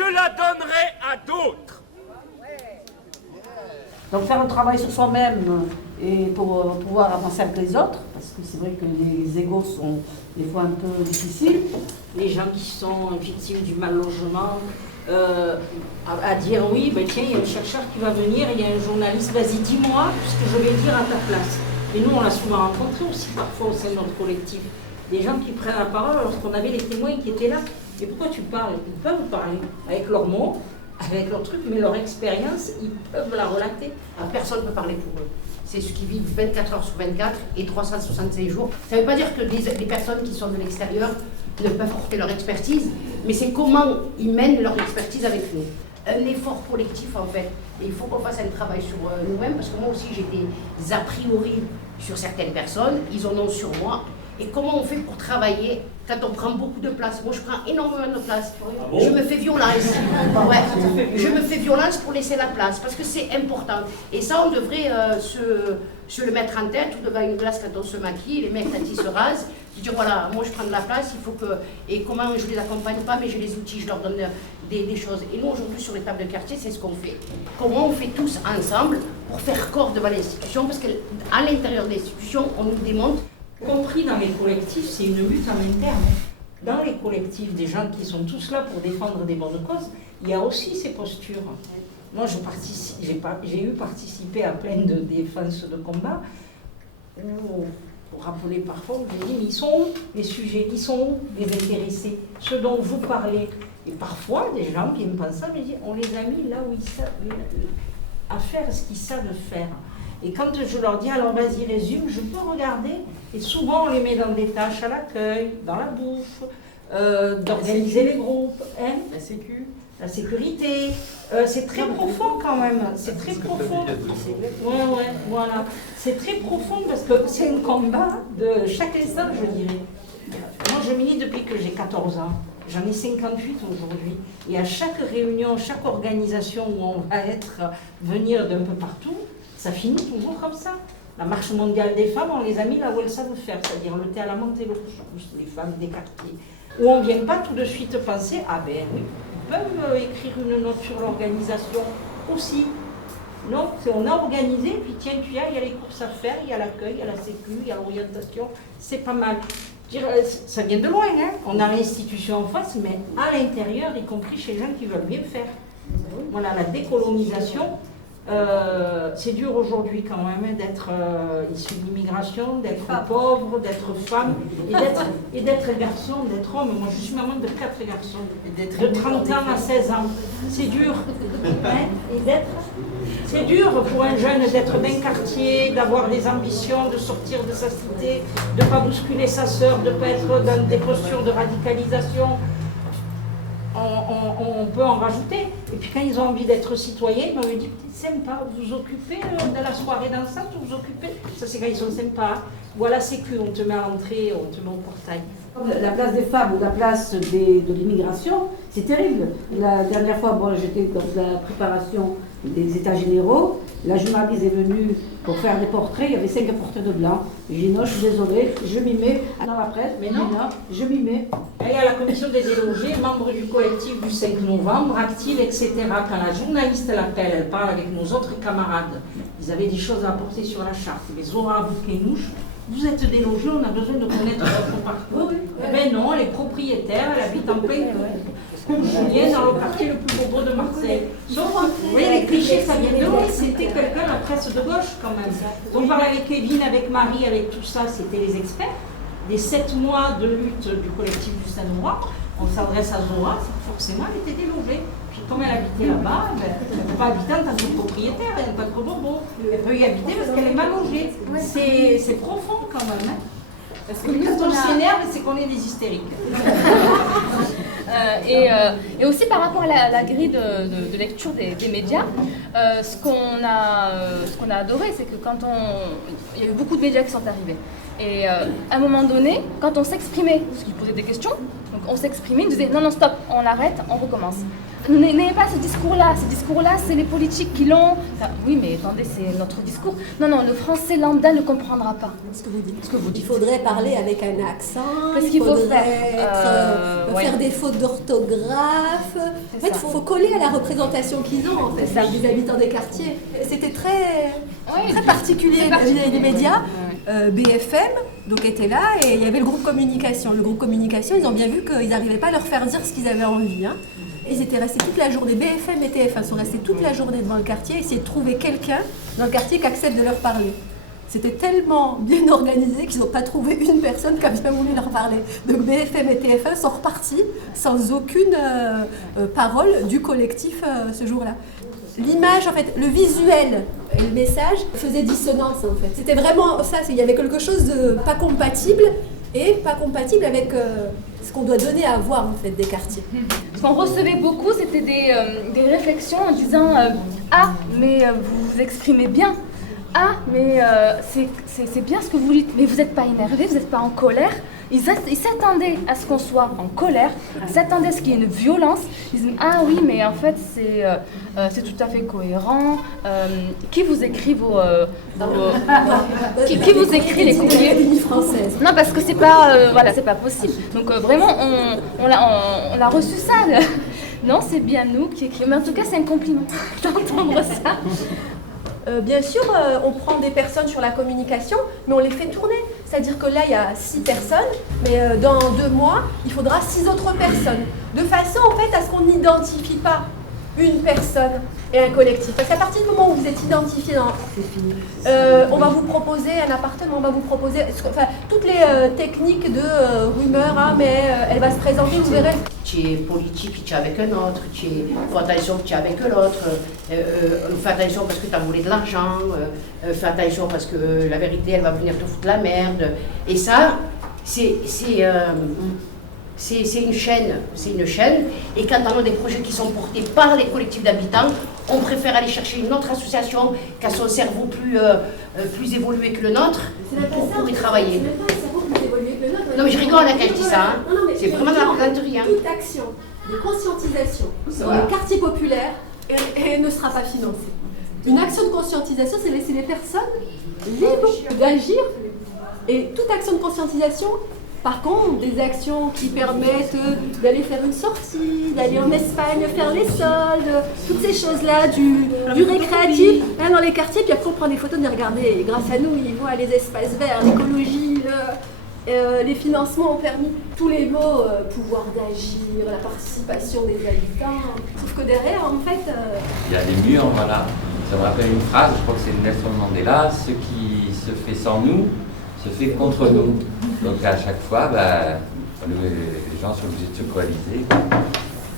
je la donnerai à d'autres. Donc faire un travail sur soi-même et pour pouvoir avancer avec les autres, parce que c'est vrai que les égos sont des fois un peu difficiles. Les gens qui sont victimes du mal logement, à dire oui, ben tiens, il y a un chercheur qui va venir, il y a un journaliste, vas-y dis-moi ce que je vais dire à ta place. Et nous, on l'a souvent rencontré aussi parfois au sein de notre collectif. Des gens qui prennent la parole lorsqu'on avait les témoins qui étaient là. Et pourquoi tu parles? Ils peuvent parler avec leurs mots, avec leurs trucs, mais leur expérience, ils peuvent la relater. Personne ne peut parler pour eux. C'est ceux qui vivent 24 heures sur 24 et 365 jours. Ça ne veut pas dire que les personnes qui sont de l'extérieur ne peuvent porter leur expertise, mais c'est comment ils mènent leur expertise avec nous. Un effort collectif en fait. Et il faut qu'on fasse un travail sur nous-mêmes, parce que moi aussi j'ai des a priori sur certaines personnes, ils en ont sur moi. Et comment on fait pour travailler quand on prend beaucoup de place? Moi je prends énormément de place. Ah bon? Je me fais violence. Ouais. Je me fais violence pour laisser la place, parce que c'est important. Et ça on devrait se le mettre en tête, ou devant une glace quand on se maquille, les mecs quand ils se rasent, ils disent voilà, moi je prends de la place, il faut que... Et comment je les accompagne pas, mais j'ai les outils, je leur donne des choses. Et nous aujourd'hui sur les tables de quartier, c'est ce qu'on fait. Comment on fait tous ensemble pour faire corps devant l'institution, parce qu'à l'intérieur de l'institution, on nous démontre. Compris dans les collectifs, c'est une lutte en interne. Dans les collectifs, des gens qui sont tous là pour défendre des bonnes causes, il y a aussi ces postures. Moi, j'ai eu participé à plein de défenses de combat, où, pour rappeler parfois, je dis, mais ils sont où les sujets? Ils sont où les intéressés? Ceux dont vous parlez. Et parfois, des gens viennent penser, mais disent, on les a mis là où ils savent, à faire ce qu'ils savent faire. Et quand je leur dis, alors vas-y, résume, je peux regarder. Et souvent, on les met dans des tâches à l'accueil, dans la bouffe, d'organiser les groupes, hein, la sécurité. C'est très profond quand même. C'est très profond. Ouais, voilà. C'est très profond parce que c'est un combat de chaque instant, je dirais. Moi, je milite depuis que j'ai 14 ans. J'en ai 58 aujourd'hui. Et à chaque réunion, chaque organisation où on va venir d'un peu partout, ça finit toujours comme ça. La marche mondiale des femmes, on les a mis là où elles savent faire, c'est-à-dire le thé à la menthe et le couscous, les femmes des quartiers. Où on ne vient pas tout de suite penser, ah ben oui, ils peuvent écrire une note sur l'organisation aussi. Non, on a organisé, puis tiens, il y a les courses à faire, il y a l'accueil, il y a la sécu, il y a l'orientation, c'est pas mal. Ça vient de loin, hein. On a l'institution en face, mais à l'intérieur, y compris chez les gens qui veulent bien faire. Voilà, la décolonisation. C'est dur aujourd'hui quand même d'être issu de l'immigration, d'être pauvre, d'être femme et d'être garçon, d'être homme. Moi je suis maman de 4 garçons, de 30 ans à 16 ans. C'est dur. Hein, c'est dur pour un jeune d'être d'un quartier, d'avoir des ambitions, de sortir de sa cité, de ne pas bousculer sa sœur, de ne pas être dans des postures de radicalisation. On peut en rajouter. Et puis quand ils ont envie d'être citoyens, on me dit, sympa, vous vous occupez de la soirée dansante, vous vous occupez. Ça c'est quand ils sont sympas. Voilà, c'est que on te met à l'entrée, on te met au portail. La place des femmes ou la place de l'immigration, c'est terrible. La dernière fois, bon, j'étais dans la préparation des états généraux. La journaliste est venue pour faire des portraits, il y avait 5 portraits de blancs. J'ai dit non, je suis désolée, je m'y mets dans la presse, mais non, je m'y mets. Il y a la commission des délogés, membre du collectif du 5 novembre, active, etc. Quand la journaliste l'appelle, elle parle avec nos autres camarades. Ils avaient des choses à apporter sur la charte. Les Zora Bouquenouche, vous êtes délogés, on a besoin de connaître votre parcours. Eh bien non, elle est propriétaire, elle habite en plein comme Julien dans le quartier le plus beau de Marseille. Sauf que, vous voyez, les clichés, ça vient de loin, c'était quelqu'un, la presse de gauche quand même. On parlait avec Kevin, avec Marie, avec tout ça, c'était les experts. Les 7 mois de lutte du collectif du 5 novembre, on s'adresse à Zora, forcément elle était délogée. Puis comme elle habitait là-bas, elle ne peut pas habiter en tant que propriétaire, elle n'a pas de bonbon. Elle peut y habiter parce qu'elle est mal logée. C'est profond quand même. Hein. Parce que quand on s'énerve, c'est qu'on est des hystériques. Et aussi par rapport à la grille de lecture des médias, ce qu'on a adoré, c'est que il y a eu beaucoup de médias qui sont arrivés. Et à un moment donné, quand on s'exprimait, parce qu'ils posaient des questions, donc on s'exprimait, ils disaient non, stop, on arrête, on recommence. N'ayez pas ce discours-là. Ce discours-là, c'est les politiques qui l'ont. Enfin, oui, mais attendez, c'est notre discours. Non, le français lambda ne comprendra pas. Ce que vous dites. Ce que vous dites. Il faudrait parler avec un accent. Qu'est-ce qu'il faut faire Faire des fautes d'orthographe. En fait, il faut coller à la représentation qu'ils ont, en fait, des habitants des quartiers. C'était très particulier. Il y avait des médias, BFM, donc était là, et il y avait le groupe communication. Le groupe communication, ils ont bien vu qu'ils n'arrivaient pas à leur faire dire ce qu'ils avaient envie. Hein. Ils étaient restés toute la journée, BFM et TF1 sont restés toute la journée devant le quartier, essayer de trouver quelqu'un dans le quartier qui accepte de leur parler. C'était tellement bien organisé qu'ils n'ont pas trouvé une personne qui a bien voulu leur parler. Donc BFM et TF1 sont repartis sans aucune parole du collectif ce jour-là. L'image, en fait, le visuel et le message faisaient dissonance, en fait. C'était vraiment ça, il y avait quelque chose de pas compatible avec ce qu'on doit donner à voir, en fait, des quartiers. Ce qu'on recevait beaucoup, c'était des réflexions en disant ah, mais vous vous exprimez bien. Ah, mais c'est bien ce que vous dites, mais vous n'êtes pas énervé, vous n'êtes pas en colère. Ils s'attendaient à ce qu'on soit en colère, ils s'attendaient à ce qu'il y ait une violence. Ils disent ah oui, mais en fait c'est tout à fait cohérent. Qui vous écrit qui vous écrit les courriers françaises? Non, parce que c'est pas c'est pas possible. Donc vraiment on a reçu ça. Non, c'est bien nous qui écrivons. Mais en tout cas, c'est un compliment d'entendre ça. Bien sûr, on prend des personnes sur la communication, mais on les fait tourner. C'est-à-dire que là, il y a 6 personnes, mais dans 2 mois, il faudra 6 autres personnes. De façon, en fait, à ce qu'on n'identifie pas une personne et un collectif. Parce qu'à partir du moment où vous êtes identifié on va vous proposer un appartement, on va vous proposer toutes les techniques de rumeurs, hein, mais elle va se présenter, vous verrez. Tu es politique, tu es avec un autre, fais attention que tu es avec l'autre, fais attention parce que tu as volé de l'argent, fais attention parce que la vérité elle va venir te foutre la merde. Et ça, c'est une chaîne, et quand on a des projets qui sont portés par les collectifs d'habitants, on préfère aller chercher une autre association qui a son cerveau plus évolué que le nôtre pour y travailler. C'est même pas un cerveau plus évolué que le nôtre. Non mais je rigole quand je dis ça, hein. C'est vraiment dans la plaisanterie. Hein. Toute action de conscientisation dans les quartiers populaires elle ne sera pas financée. Une action de conscientisation, c'est laisser les personnes libres d'agir, et toute action de conscientisation. Par contre, des actions qui permettent d'aller faire une sortie, d'aller en Espagne faire les soldes, toutes ces choses-là, du récréatif, hein, dans les quartiers, puis après on prend des photos de les regarder. Et grâce à nous, ils voient les espaces verts, l'écologie, les financements ont permis tous les mots, pouvoir d'agir, la participation des habitants. Sauf que derrière, en fait... Il y a des murs, voilà. Ça me rappelle une phrase, je crois que c'est de Nelson Mandela, ce qui se fait sans nous, se fait contre nous. Donc à chaque fois, les gens sont obligés de se coaliser,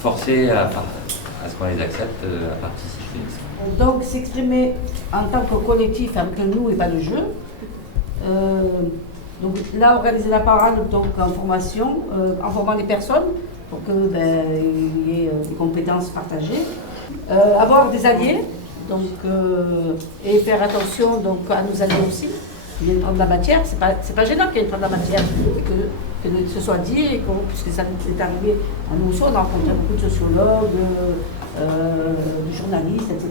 forcer à ce qu'on les accepte à participer. Donc s'exprimer en tant que collectif avec le nous et pas le je. Donc là, organiser la parade donc, en formation, en formant les personnes pour qu'il y ait des compétences partagées. Avoir des alliés donc, et faire attention donc, à nos alliés aussi. Qui viennent prendre la matière, c'est pas gênant qu'ils viennent prendre la matière, que ce soit dit, et puisque ça est arrivé à nous aussi, on a rencontré beaucoup de sociologues, de journalistes, etc.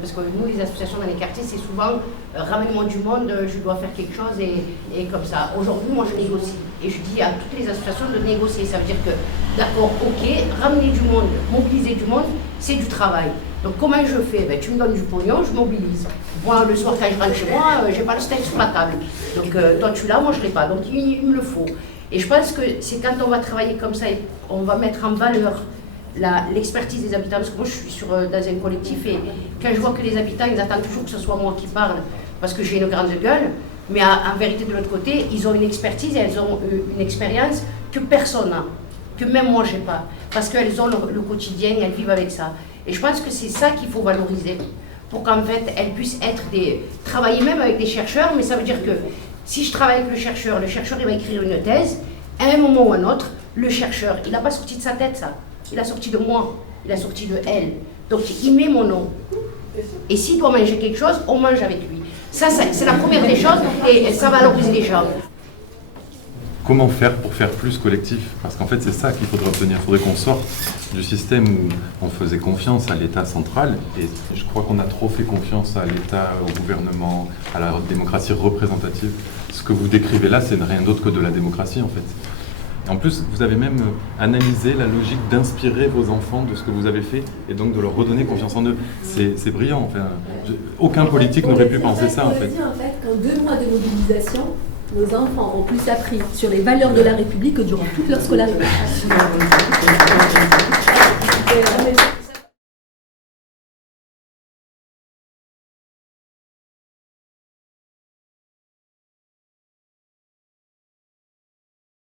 Parce que nous, les associations dans les quartiers, c'est souvent ramène-moi du monde, je dois faire quelque chose et comme ça. Aujourd'hui, moi, je négocie. Et je dis à toutes les associations de négocier. Ça veut dire que, d'accord, ok, ramener du monde, mobiliser du monde, c'est du travail. Donc, comment je fais? Tu me donnes du pognon, je mobilise. Moi, le soir, quand je rentre chez moi, j'ai pas le steak sur la table. Donc, toi, tu l'as, moi, je l'ai pas. Donc, il me le faut. Et je pense que c'est quand on va travailler comme ça, et on va mettre en valeur l'expertise des habitants, parce que moi je suis dans un collectif et quand je vois que les habitants ils attendent toujours que ce soit moi qui parle parce que j'ai une grande gueule, mais en vérité de l'autre côté ils ont une expertise et elles ont une expérience que personne n'a, que même moi j'ai pas, parce qu'elles ont le quotidien et elles vivent avec ça. Et je pense que c'est ça qu'il faut valoriser pour qu'en fait elles puissent travailler même avec des chercheurs, mais ça veut dire que si je travaille avec le chercheur il va écrire une thèse, à un moment ou à un autre, le chercheur il n'a pas sorti de sa tête ça. Il a sorti de moi, il a sorti de elle. Donc il met mon nom. Et s'il doit manger quelque chose, on mange avec lui. Ça c'est la première des choses et ça valorise les gens. Comment faire pour faire plus collectif? Parce qu'en fait, c'est ça qu'il faudrait obtenir. Il faudrait qu'on sorte du système où on faisait confiance à l'État central. Et je crois qu'on a trop fait confiance à l'État, au gouvernement, à la démocratie représentative. Ce que vous décrivez là, c'est rien d'autre que de la démocratie, en fait. Et en plus, vous avez même analysé la logique d'inspirer vos enfants de ce que vous avez fait et donc de leur redonner confiance en eux. C'est brillant. Enfin, aucun politique n'aurait pu penser ça, en fait. On dit en fait qu'en 2 mois de mobilisation, nos enfants ont plus appris sur les valeurs de la République que durant toute leur scolarité.